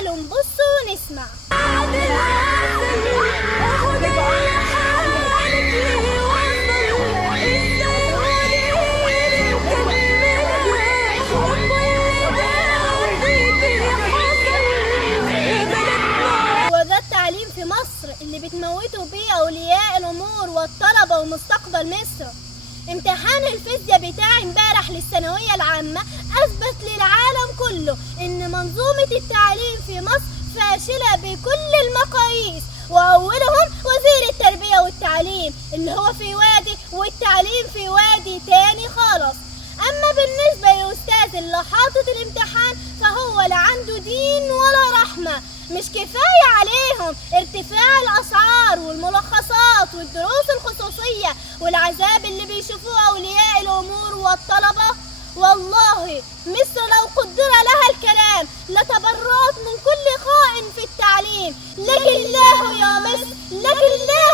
تعالوا نبص ونسمع. وده التعليم في مصر اللي بتموتوا بيه أولياء الأمور والطلبة ومستقبل مصر. امتحان الفيزياء بتاعي امبارح للثانوية العامة أثبت للعالم كله إن منظومة التعليم في مصر فاشلة بكل المقاييس، وأولهم وزير التربية والتعليم اللي هو في وادي والتعليم في وادي تاني خالص. أما بالنسبة للأستاذ اللي حاطط الامتحان فهو لا عنده دين ولا رحمة. مش كفاية عليهم ارتفاع الأسعار والملخصات والدروس الخصوصية والعذاب اللي بيشوفوه أولياء الأمور والطلبة؟ والله مصر لو قدر لها الكلام لتبرأت من كل خائن في التعليم. لك الله يا مصر، لك الله.